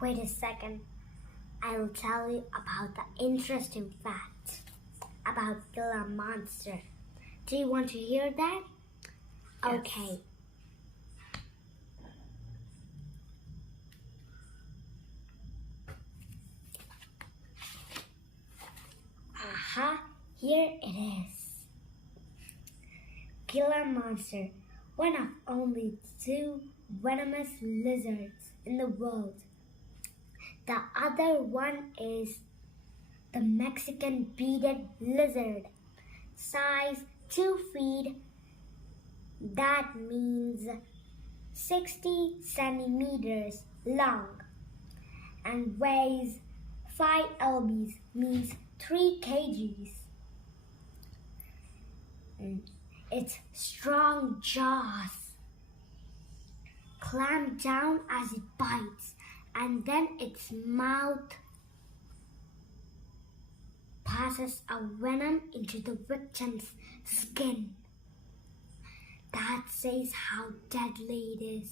Wait a second. I'll tell you about the interesting fact about Gila monster. Do you want to hear that? Yes. Okay. Aha, here it is. Gila monster, one of only 2 venomous lizards in the world. The other one is the Mexican beaded lizard, size 2 feet. That means 60 centimeters long, and weighs 5 lbs, means 3 kgs. Its strong jaws clamp down as it bites, and then its mouth passes a venom into the victim's skin. That says how deadly it is.